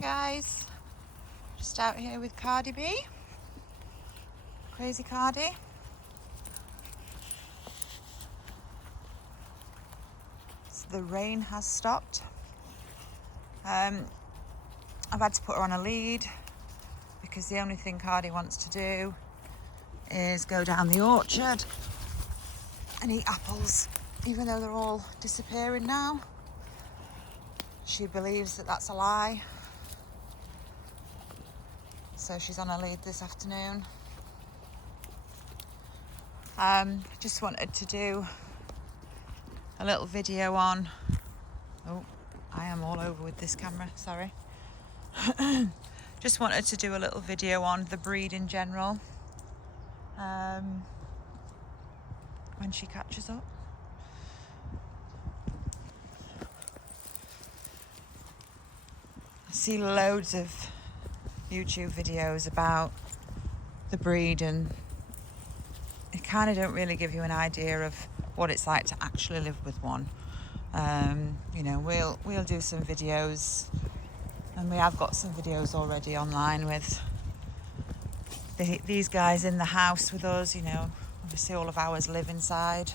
Hi guys, just out here with Cardi B, Crazy Cardi. So the rain has stopped. I've had to put her on a lead because the only thing Cardi wants to do is go down the orchard and eat apples, even though they're all disappearing now. She believes that that's a lie. So she's on a lead this afternoon. Just wanted to do a little video on, I am all over with this camera, sorry. Just wanted to do a little video on the breed in general, when she catches up. I see loads of YouTube videos about the breed, and it kind of don't really give you an idea of what it's like to actually live with one. We'll do some videos, and we have got some videos already online with these guys in the house with us. Obviously all of ours live inside,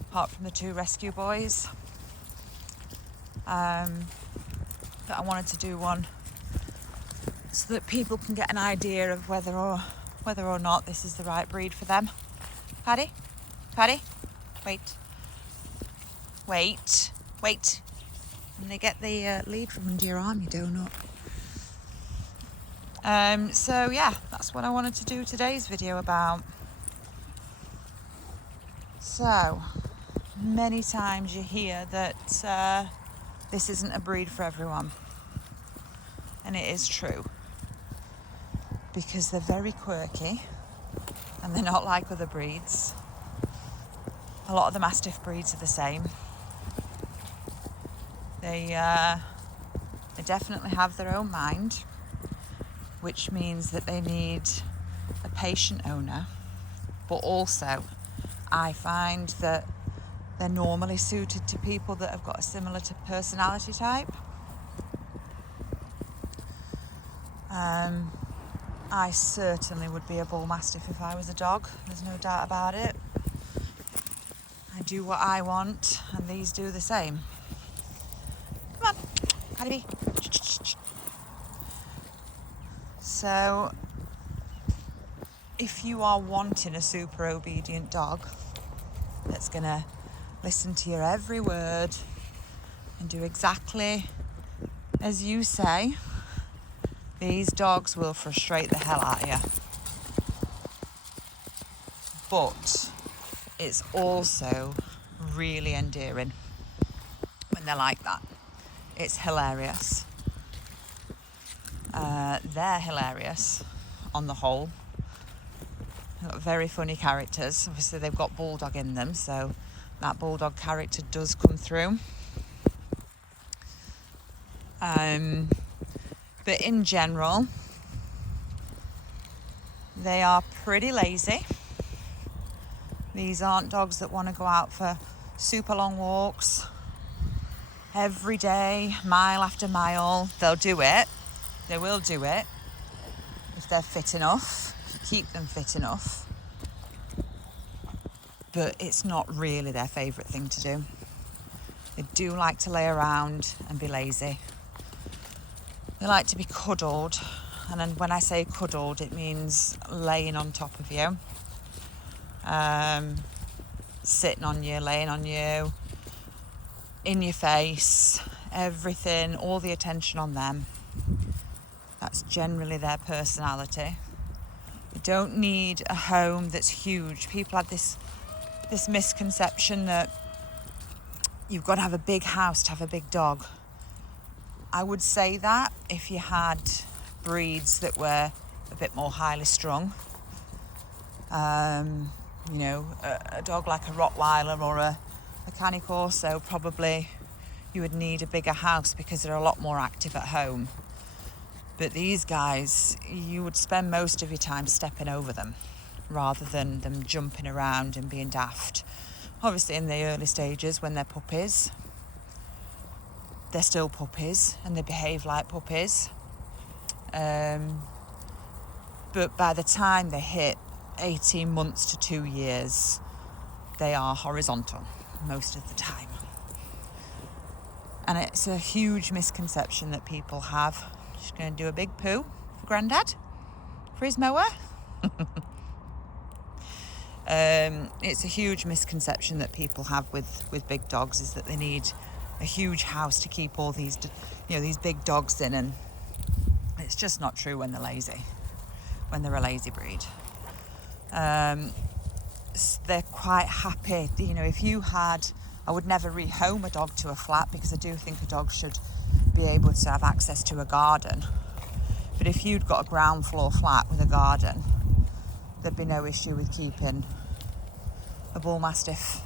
apart from the 2 rescue boys. But I wanted to do one so that people can get an idea of whether or not this is the right breed for them. Paddy, wait. And they get the lead from under your arm, you donut. So yeah, that's what I wanted to do today's video about. So many times you hear that this isn't a breed for everyone, and it is true, because they're very quirky and they're not like other breeds. A lot of the Mastiff breeds are the same. They definitely have their own mind, which means that they need a patient owner, but also I find that they're normally suited to people that have got a similar personality type. I certainly would be a Bullmastiff if I was a dog, there's no doubt about it. I do what I want, and these do the same. Come on, Cardi B. So, if you are wanting a super obedient dog that's going to listen to your every word and do exactly as you say, these dogs will frustrate the hell out of you. But it's also really endearing when they're like that. It's hilarious. They're hilarious on the whole. They've got very funny characters. Obviously they've got bulldog in them, so that bulldog character does come through. But in general, they are pretty lazy. These aren't dogs that want to go out for super long walks every day, mile after mile. They'll do it. They will do it if they're fit enough, if you keep them fit enough. But it's not really their favourite thing to do. They do like to lay around and be lazy. They like to be cuddled, and then when I say cuddled, it means laying on top of you, sitting on you, laying on you, in your face, everything, all the attention on them. That's generally their personality. You don't need a home that's huge. People have this misconception that you've got to have a big house to have a big dog. I would say that if you had breeds that were a bit more highly strung, a dog like a Rottweiler or a Cane Corso, probably you would need a bigger house because they're a lot more active at home. But these guys, you would spend most of your time stepping over them rather than them jumping around and being daft. Obviously in the early stages when they're puppies, they're still puppies and they behave like puppies. But by the time they hit 18 months to 2 years, they are horizontal most of the time. And it's a huge misconception that people have. Just going to do a big poo for Grandad, for his mower. It's a huge misconception that people have with big dogs, is that they need a huge house to keep all these, these big dogs in, and it's just not true when they're lazy, when they're a lazy breed. They're quite happy. If you had, I would never rehome a dog to a flat, because I do think a dog should be able to have access to a garden. But if you'd got a ground floor flat with a garden, there'd be no issue with keeping a Bullmastiff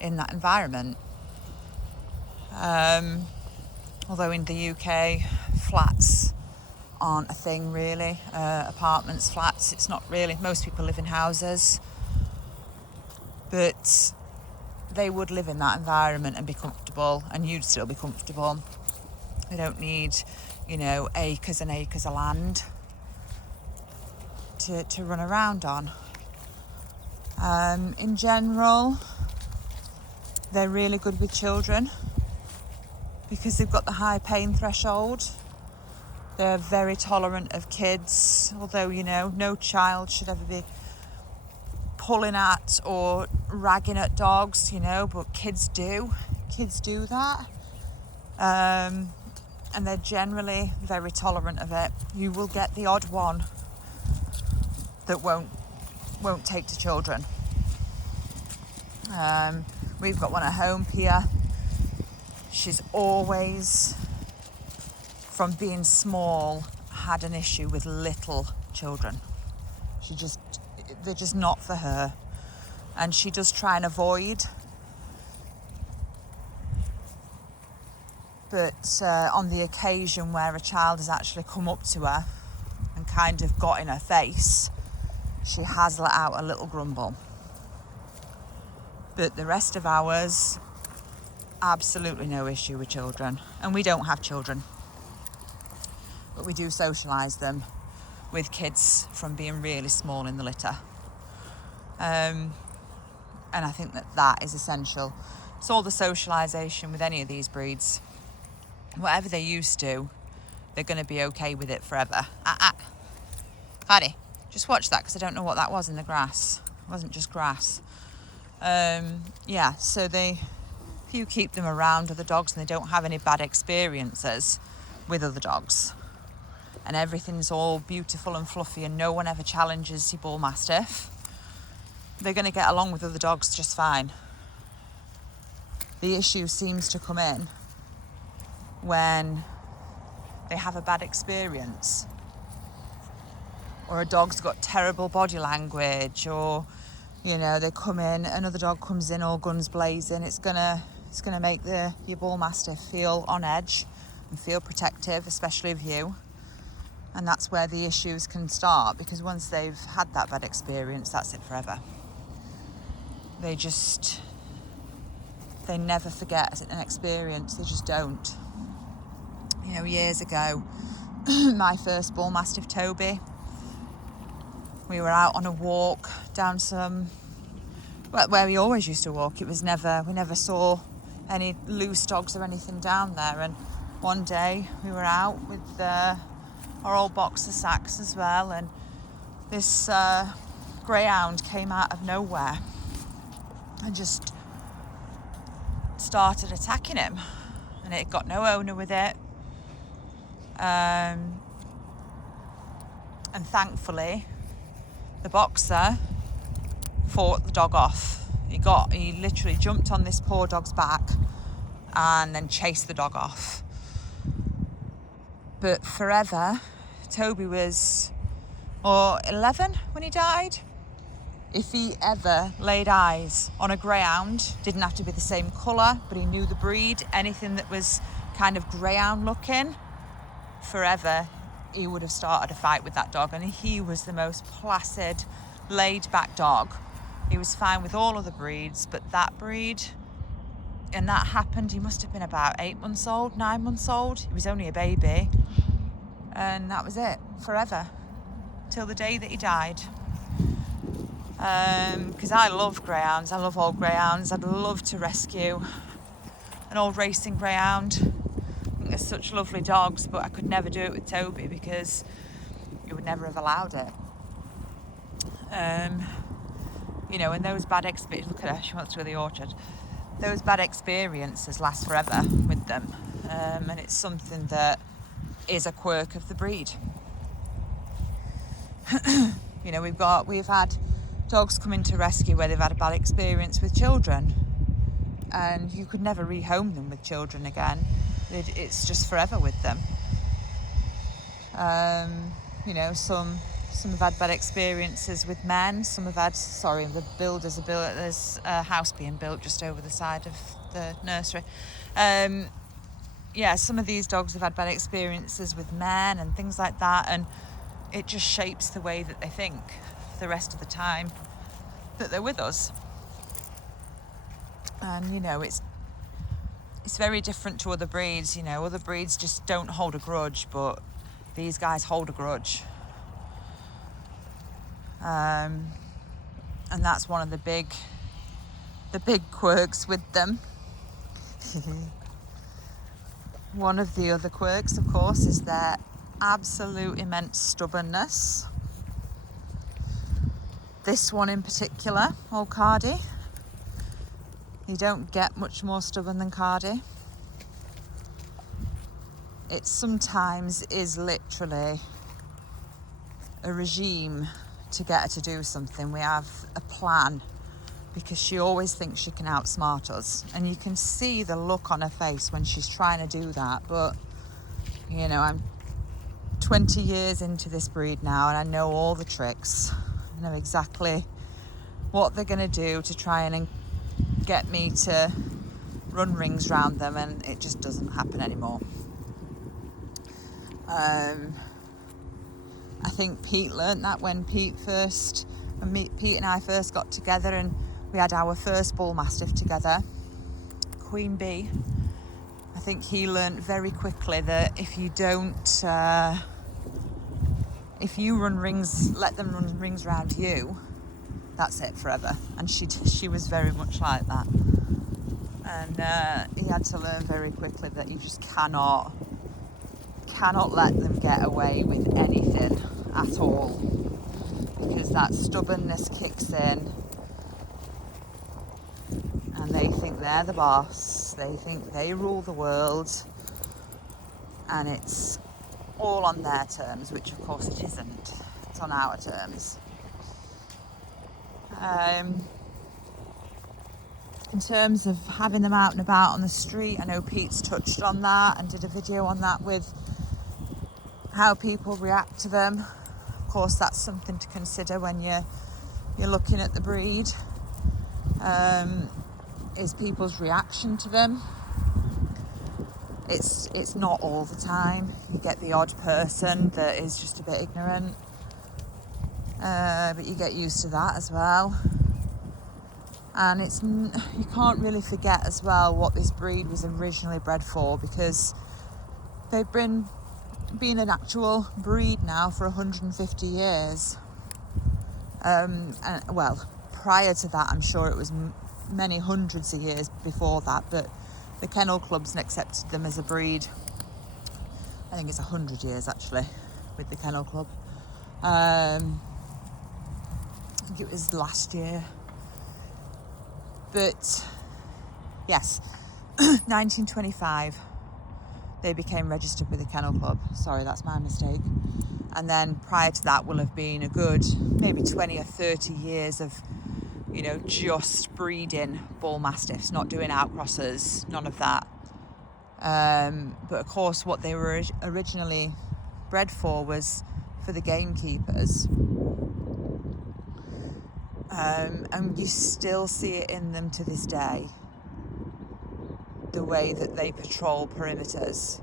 in that environment. Although in the UK, flats aren't a thing really. Apartments, flats, it's not really. Most people live in houses. But they would live in that environment and be comfortable, and you'd still be comfortable. They don't need, acres and acres of land to run around on. In general, they're really good with children because they've got the high pain threshold. They're very tolerant of kids, although, no child should ever be pulling at or ragging at dogs, but kids do that. And they're generally very tolerant of it. You will get the odd one that won't take to children. We've got one at home, Pia. She's always, from being small, had an issue with little children. They're just not for her. And she does try and avoid. But on the occasion where a child has actually come up to her and kind of got in her face, she has let out a little grumble. But the rest of ours, absolutely no issue with children. And we don't have children. But we do socialise them with kids from being really small in the litter. And I think that is essential. It's all the socialisation with any of these breeds. Whatever they're used to, they're going to be okay with it forever. Paddy, just watch that, because I don't know what that was in the grass. It wasn't just grass. So if you keep them around other dogs and they don't have any bad experiences with other dogs, and everything's all beautiful and fluffy and no one ever challenges your Bullmastiff, they're going to get along with other dogs just fine. The issue seems to come in when they have a bad experience, or a dog's got terrible body language, or they come in, another dog comes in all guns blazing. It's gonna make your Bullmastiff feel on edge and feel protective, especially of you. And that's where the issues can start, because once they've had that bad experience, that's it forever. They never forget an experience. They just don't. Years ago, my first Bullmastiff, Toby, we were out on a walk down where we always used to walk. We never saw any loose dogs or anything down there. And one day we were out with our old boxer sacks as well, and this greyhound came out of nowhere and just started attacking him, and it got no owner with it. And thankfully, the boxer fought the dog off. He literally jumped on this poor dog's back and then chased the dog off. But forever, Toby was 11 when he died. If he ever laid eyes on a greyhound, didn't have to be the same colour, but he knew the breed, anything that was kind of greyhound looking, forever he would have started a fight with that dog. And he was the most placid, laid back dog. He was fine with all other breeds, but that breed, and that happened, he must have been about 8 months old, 9 months old. He was only a baby. And that was it, forever, till the day that he died. Because I love greyhounds, I love old greyhounds. I'd love to rescue an old racing greyhound. I think they're such lovely dogs, but I could never do it with Toby because he would never have allowed it. And those bad experiences, look at her, she wants to go to the orchard. Those bad experiences last forever with them. And it's something that is a quirk of the breed. We've had dogs come into rescue where they've had a bad experience with children, and you could never rehome them with children again. It's just forever with them. Some have had bad experiences with men. Some have had, there's a house being built just over the side of the nursery. Some of these dogs have had bad experiences with men and things like that, and it just shapes the way that they think the rest of the time that they're with us. And it's very different to other breeds. Other breeds just don't hold a grudge, but these guys hold a grudge. And that's one of the big quirks with them. One of the other quirks, of course, is their absolute immense stubbornness. This one in particular, old Cardi, you don't get much more stubborn than Cardi. It sometimes is literally a regime to get her to do something. We have a plan because she always thinks she can outsmart us, and you can see the look on her face when she's trying to do that. But I'm 20 years into this breed now, and I know all the tricks. I know exactly what they're going to do to try and get me to run rings round them, and it just doesn't happen anymore. I think Pete learnt that when Pete and I first got together, and we had our first Bullmastiff together, Queen Bee. I think he learnt very quickly that if you let them run rings around you, that's it forever. And she was very much like that. And he had to learn very quickly that you just cannot let them get away with anything at all, because that stubbornness kicks in and they think they're the boss. They think they rule the world, and it's all on their terms, which of course it isn't. It's on our terms. In terms of having them out and about on the street, I know Pete's touched on that and did a video on that with how people react to them. Of course, that's something to consider when you're looking at the breed. Is people's reaction to them. It's not all the time. You get the odd person that is just a bit ignorant, but you get used to that as well. And you can't really forget as well what this breed was originally bred for, because they've been an actual breed now for 150 years. Prior to that, I'm sure it was many hundreds of years before that, but the kennel clubs accepted them as a breed. I think it's 100 years actually with the kennel club. I think it was last year. But yes, 1925 they became registered with the kennel club. Sorry, that's my mistake. And then prior to that will have been a good maybe 20 or 30 years of just breeding Bullmastiffs, not doing outcrossers, none of that. But of course, what they were originally bred for was for the gamekeepers. And you still see it in them to this day, the way that they patrol perimeters.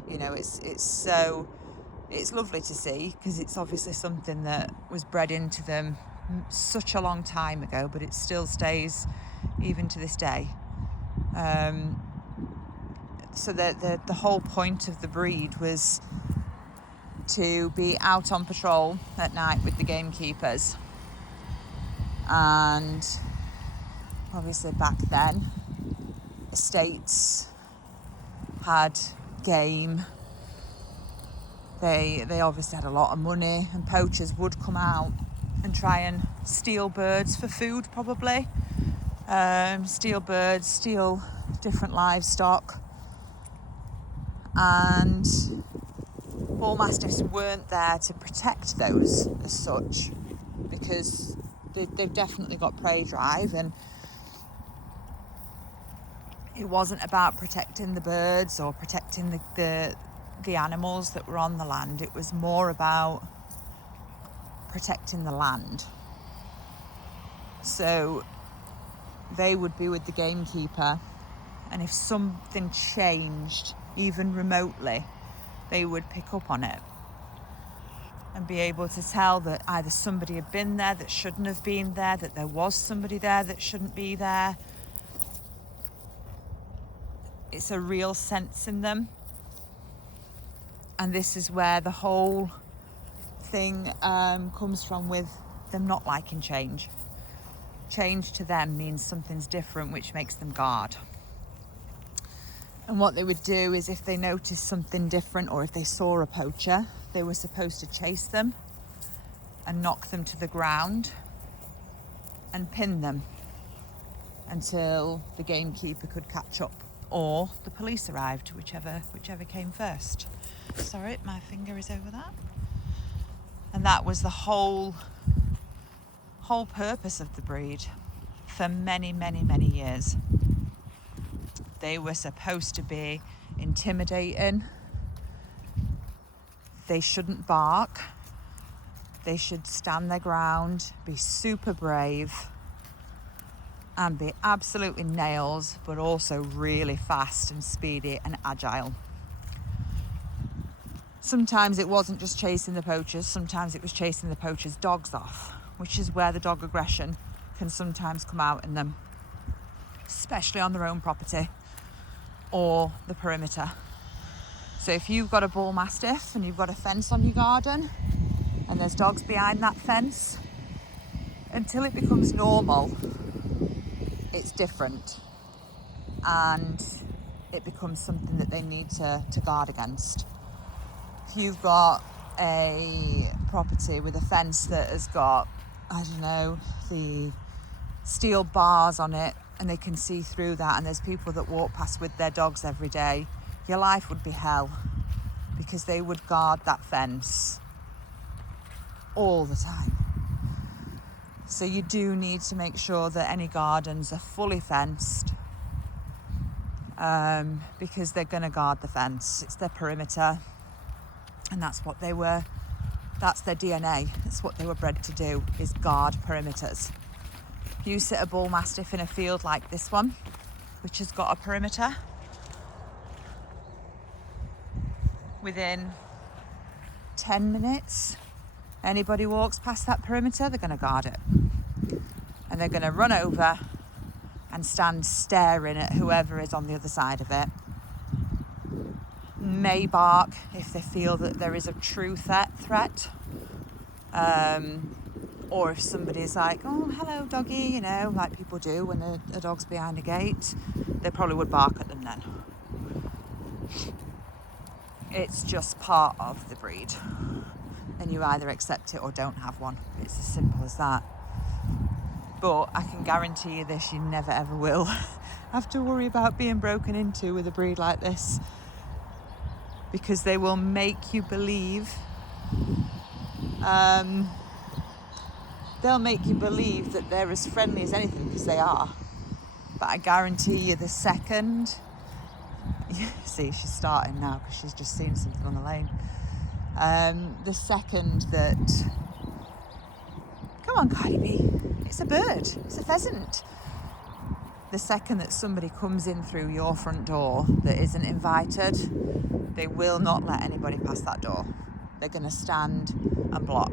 It's lovely to see, because it's obviously something that was bred into them such a long time ago, but it still stays even to this day. So the whole point of the breed was to be out on patrol at night with the gamekeepers. And obviously back then, estates had game. They obviously had a lot of money, and poachers would come out and try and steal birds for food, probably. Steal birds, steal different livestock. And Bullmastiffs weren't there to protect those as such, because they've definitely got prey drive, and it wasn't about protecting the birds or protecting the animals that were on the land. It was more about protecting the land. So they would be with the gamekeeper, and if something changed, even remotely, they would pick up on it and be able to tell that either somebody had been there that shouldn't have been there, that there was somebody there that shouldn't be there. It's a real sense in them. And this is where the whole thing comes from with them not liking change. Change to them means something's different, which makes them guard. And what they would do is, if they noticed something different, or if they saw a poacher, they were supposed to chase them and knock them to the ground and pin them until the gamekeeper could catch up, or the police arrived, whichever came first. Sorry, my finger is over that. And that was the whole purpose of the breed for many, many, many years. They were supposed to be intimidating. They shouldn't bark. They should stand their ground, be super brave, and be absolutely nails, but also really fast and speedy and agile. Sometimes it wasn't just chasing the poachers, sometimes it was chasing the poachers' dogs off, which is where the dog aggression can sometimes come out in them, especially on their own property or the perimeter. So if you've got a Bullmastiff and you've got a fence on your garden and there's dogs behind that fence, until it becomes normal, it's different, and it becomes something that they need to guard against. If you've got a property with a fence that has got, I don't know, the steel bars on it, and they can see through that, and there's people that walk past with their dogs every day, your life would be hell, because they would guard that fence all the time. So you do need to make sure that any gardens are fully fenced, because they're going to guard the fence. It's their perimeter, and that's what they were. That's their DNA. That's what they were bred to do, is guard perimeters. If you sit a Bullmastiff in a field like this one, which has got a perimeter, within 10 minutes, anybody walks past that perimeter, they're going to guard it. And they're going to run over and stand staring at whoever is on the other side of it. May bark if they feel that there is a true threat. Or if somebody's like, oh, hello, doggy, you know, like people do when a dog's behind a gate, they probably would bark at them then. It's just part of the breed, and you either accept it or don't have one. It's as simple as that. But I can guarantee you this, you never ever will have to worry about being broken into with a breed like this, because they will make you believe they'll make you believe that they're as friendly as anything, because they are. But I guarantee you, the second, see, she's starting now because she's just seen something on the lane. The second that, come on, Cardi B, it's a bird, it's a pheasant. The second that somebody comes in through your front door that isn't invited, they will not let anybody pass that door. They're going to stand and block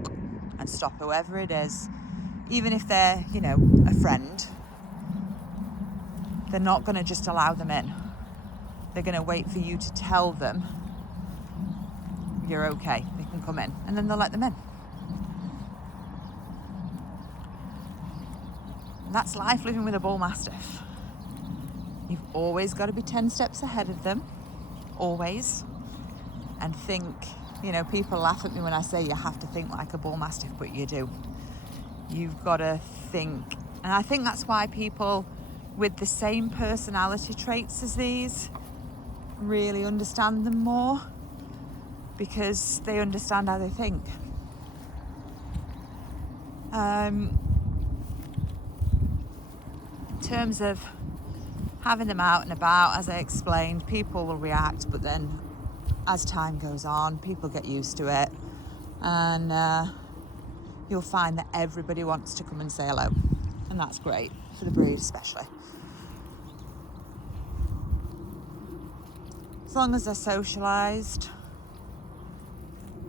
and stop whoever it is, even if they're, you know, a friend. They're not going to just allow them in. They're going to wait for you to tell them you're okay, they can come in, and then they'll let them in. And that's life living with a Bullmastiff. You've always got to be 10 steps ahead of them, always, and think, people laugh at me when I say you have to think like a Bullmastiff, but you do. You've got to think, and I think that's why people with the same personality traits as these really understand them more, because they understand how they think. In terms of having them out and about, as I explained, people will react, but then as time goes on, people get used to it, and you'll find that everybody wants to come and say hello, and that's great for the breed especially. As long as they're socialised,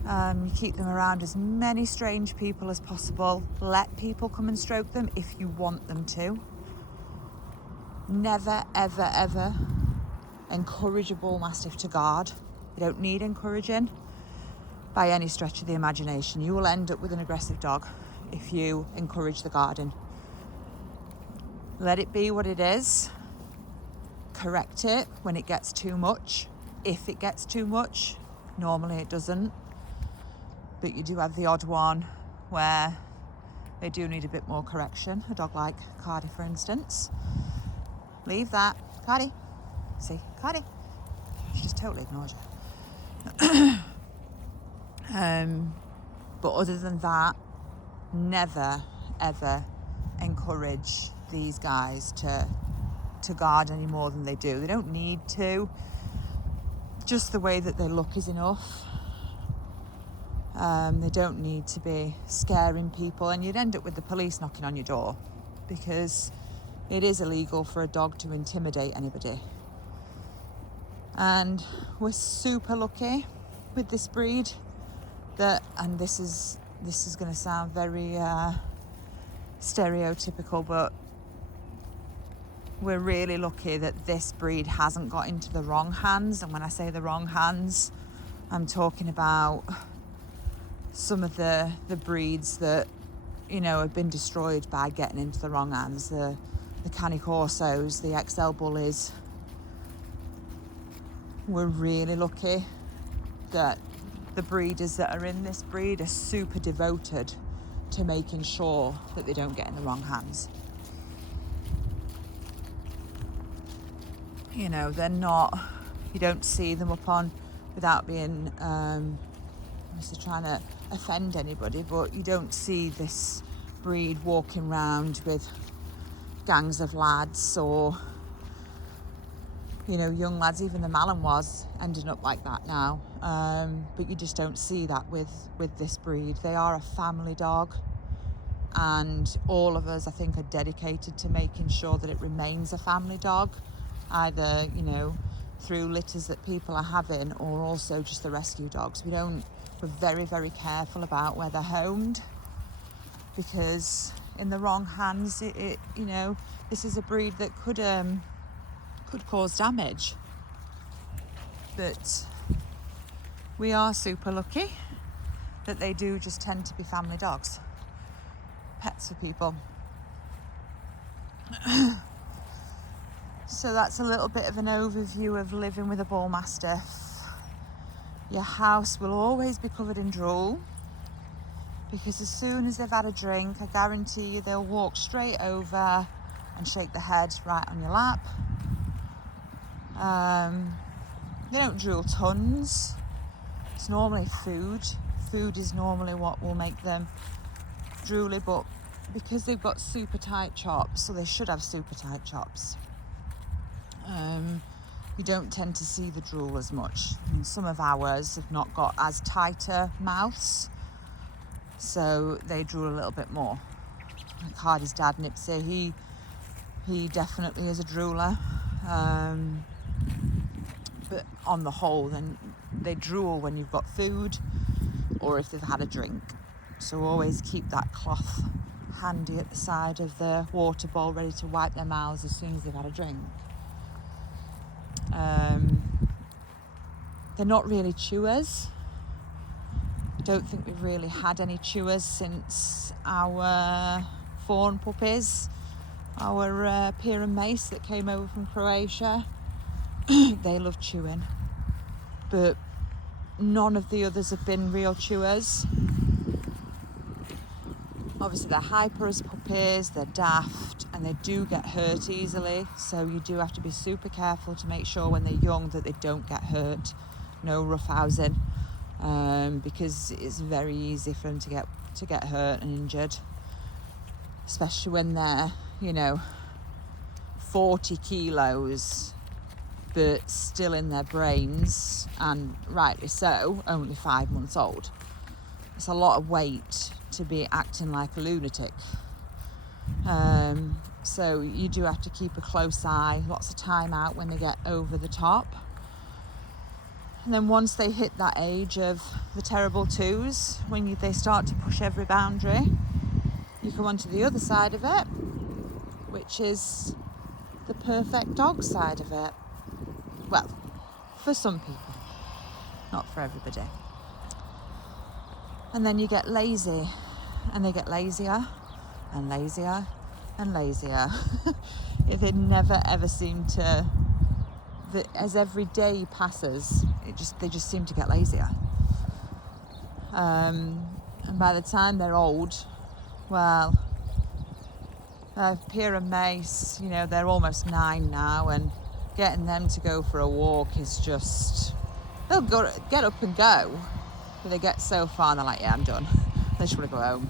you keep them around as many strange people as possible. Let people come and stroke them if you want them to. Never, ever, ever encourage a Bullmastiff to guard. They don't need encouraging by any stretch of the imagination. You will end up with an aggressive dog if you encourage the guarding. Let it be what it is. Correct it when it gets too much. If it gets too much, normally it doesn't. But you do have the odd one where they do need a bit more correction. A dog like Cardi, for instance. Leave that. Cardi. See, Cardi. She just totally ignores you. But other than that, never, ever encourage these guys to guard any more than they do. They don't need to. Just the way that they look is enough. They don't need to be scaring people, and you'd end up with the police knocking on your door, because it is illegal for a dog to intimidate anybody. And we're super lucky with this breed that, and this is going to sound very stereotypical, but we're really lucky that this breed hasn't got into the wrong hands. And when I say the wrong hands, I'm talking about some of the breeds that, have been destroyed by getting into the wrong hands. The Cane Corsos, the XL Bullies. We're really lucky that the breeders that are in this breed are super devoted to making sure that they don't get in the wrong hands. They're not, you don't see them up on, without being obviously trying to offend anybody, but you don't see this breed walking around with gangs of lads or, young lads. Even the Malinois ending up like that now. But you just don't see that with this breed. They are a family dog, and all of us, I think, are dedicated to making sure that it remains a family dog, either, through litters that people are having, or also just the rescue dogs. We're very, very careful about where they're homed, because in the wrong hands, this is a breed that could cause damage. But we are super lucky that they do just tend to be family dogs, pets for people. So that's a little bit of an overview of living with a Bullmastiff. Your house will always be covered in drool, because as soon as they've had a drink, I guarantee you they'll walk straight over and shake the head right on your lap. They don't drool tons. It's normally food. Food is normally what will make them drooly, but because they've got super tight chops, so they should have super tight chops, you don't tend to see the drool as much. And some of ours have not got as tighter mouths, so they drool a little bit more. Like Hardy's dad, Nipsey, he definitely is a drooler. But on the whole, then they drool when you've got food or if they've had a drink. So always keep that cloth handy at the side of the water bowl, ready to wipe their mouths as soon as they've had a drink. They're not really chewers. I don't think we've really had any chewers since our fawn puppies, our Pier and Mace that came over from Croatia. They love chewing, but none of the others have been real chewers. Obviously they're hyper as puppies, they're daft, and they do get hurt easily, so you do have to be super careful to make sure when they're young that they don't get hurt. No roughhousing, because it's very easy for them to get hurt and injured, especially when they're, 40 kilos, but still in their brains, and rightly so, only 5 months old. It's a lot of weight to be acting like a lunatic. So you do have to keep a close eye, lots of time out when they get over the top. And then once they hit that age of the terrible twos, when they start to push every boundary, you come onto the other side of it, which is the perfect dog side of it. Well, for some people, not for everybody. And then you get lazy, and they get lazier and lazier and lazier. They never ever seem to, as every day passes, they just seem to get lazier. And by the time they're old, well, Pier and Mace, they're almost 9 now, and getting them to go for a walk is just, they'll get up and go, but they get so far and they're like, yeah, I'm done. I just want to go home.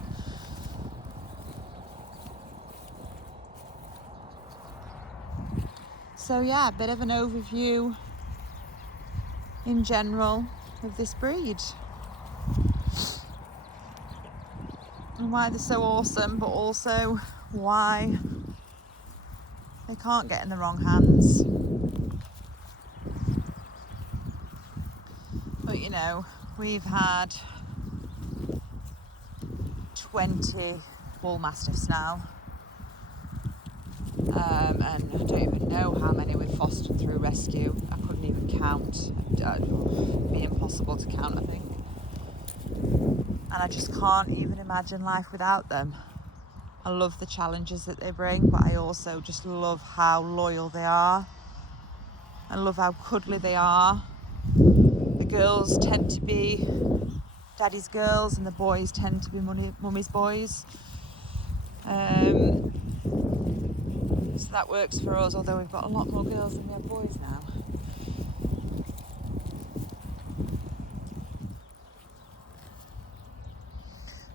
So yeah, a bit of an overview in general of this breed and why they're so awesome, but also why they can't get in the wrong hands. But we've had 20 Bullmastiffs now, and I don't even know how many we've fostered through rescue. I couldn't even count. It'd be impossible to count, I think. And I just can't even imagine life without them. I love the challenges that they bring, but I also just love how loyal they are. I love how cuddly they are. The girls tend to be daddy's girls, and the boys tend to be mummy's boys. So that works for us, although we've got a lot more girls than we have boys now.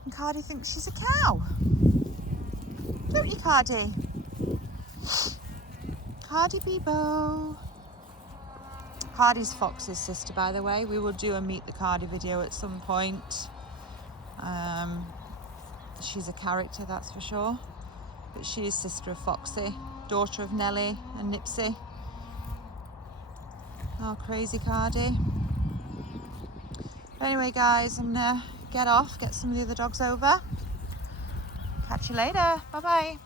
And Cardi thinks she's a cow. Don't you, Cardi? Cardi Bebo. Cardi's Fox's sister, by the way. We will do a Meet the Cardi video at some point. She's a character, that's for sure. But she is sister of Foxy, daughter of Nelly and Nipsey. Oh, crazy Cardi. Anyway, guys, I'm gonna get off, get some of the other dogs over. Catch you later. Bye-bye.